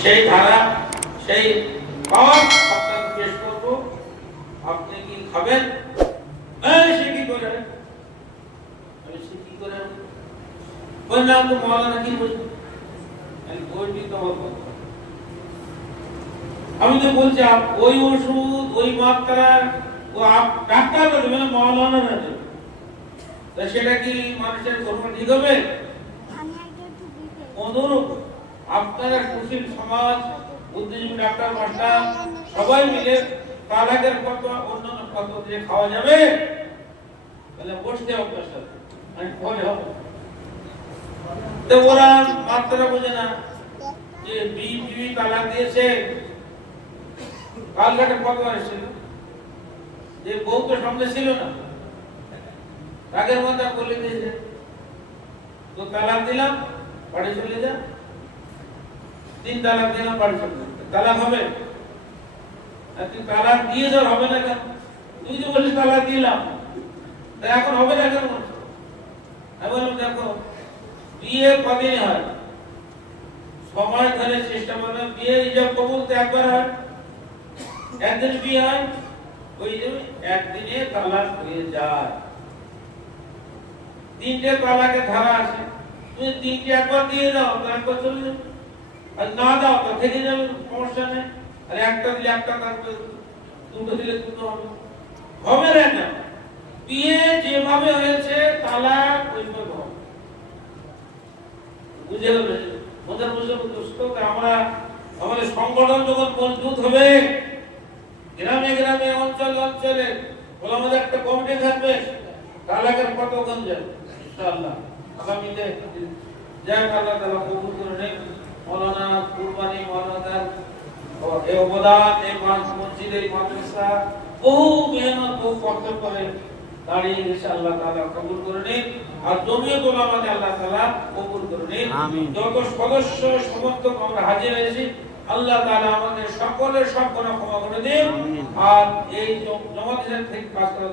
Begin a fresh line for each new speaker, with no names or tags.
সেই ধারা সেই পাওয়ার আপনাকে পেশ করব আপনি কি খাবেন? সে কি করে? আমি সে কি করে? বললাম তো মৌলানা কি বলছি আমি তো আমি তো বলছি ওই ওষুধ ওই মাত্রা ও ডাক্তার দেবে না মৌলানা না দেবে তা সেটা কি মানুষের কর্ম ঠিক হবে অনুরূপ। আপনারা সুশীল সমাজ, বুদ্ধিজীবী ডাক্তার মাস্টার, সবাই মিলে তালাকের কত, অন্যান্য কত দিয়ে খাওয়া যাবে? তাহলে বসতে হবে আপনার সাথে। আমি পরে হবে। ওরা মাত্রা বোঝে না যে বিয়ে বিবি তালাক দিয়েছে। কালঘাটে কত এসেছিল? যে বউ তো সঙ্গে ছিল না। রাগের মধ্যে বলে দিয়েছে। তো তালাক দিলাম, বাড়ি চলে যা। তিন তালাক দিলাম বাড়ি চলে তালাক হবে? তুই তালাক দিয়ে ধর হবে না কেন? তুই যে বলিস তালাক দিলাম, তা এখন হবে না কেন? আমি বললাম, দেখো, বিয়ে কদিন হয়? সময় ধরে চেষ্টা করবে, বিয়ে ইজাব কবুল তো একবার হয়। একদিন বিয়ে হয়, ওই একদিনে তালাক হয়ে যায়। তিনটে তালাকে ধারা আছে। তুমি তিনটে একবার দিয়ে দাও তো একবার চলে যাবে। আর না দাও তো থেকে যাবে সমস্যা নেই। আর একটা দিলে একটা থাকবে দুটো দিলে দুটো হবে। হবে না বিয়ে যেভাবে হয়েছে তালাক ওইভাবে হবে। বুঝে গেল ওদের বুঝে দোস্ত? আমরা আমাদের সংগঠন যখন মজবুত হবে, গ্রামে গ্রামে, অঞ্চল অঞ্চলে, বলে আমাদের একটা কমিটি থাকবে, তালাকের কত গঞ্জে ইনশাআল্লাহ। আগামীতে যাই আল্লাহ তালা কবুল করে নেন মৌলানা কুরবানি মৌলানার এই অবদান এই মাস মসজিদ এই মাদ্রাসা বহু মেহনত বহু কষ্ট করে দাঁড়িয়ে গেছে আল্লাহ তাআলা কবুল করে নিন আর জমিয়ত ওলামাকে আল্লাহ তাআলা কবুল করে নিন
আমিন।
যত সদস্য সমর্থক আমরা হাজির হয়েছি আল্লাহ তাআলা আমাদের সকলের সব গুনাহ ক্ষমা করে দিন আর এই জমাতের থেকে কাজ করা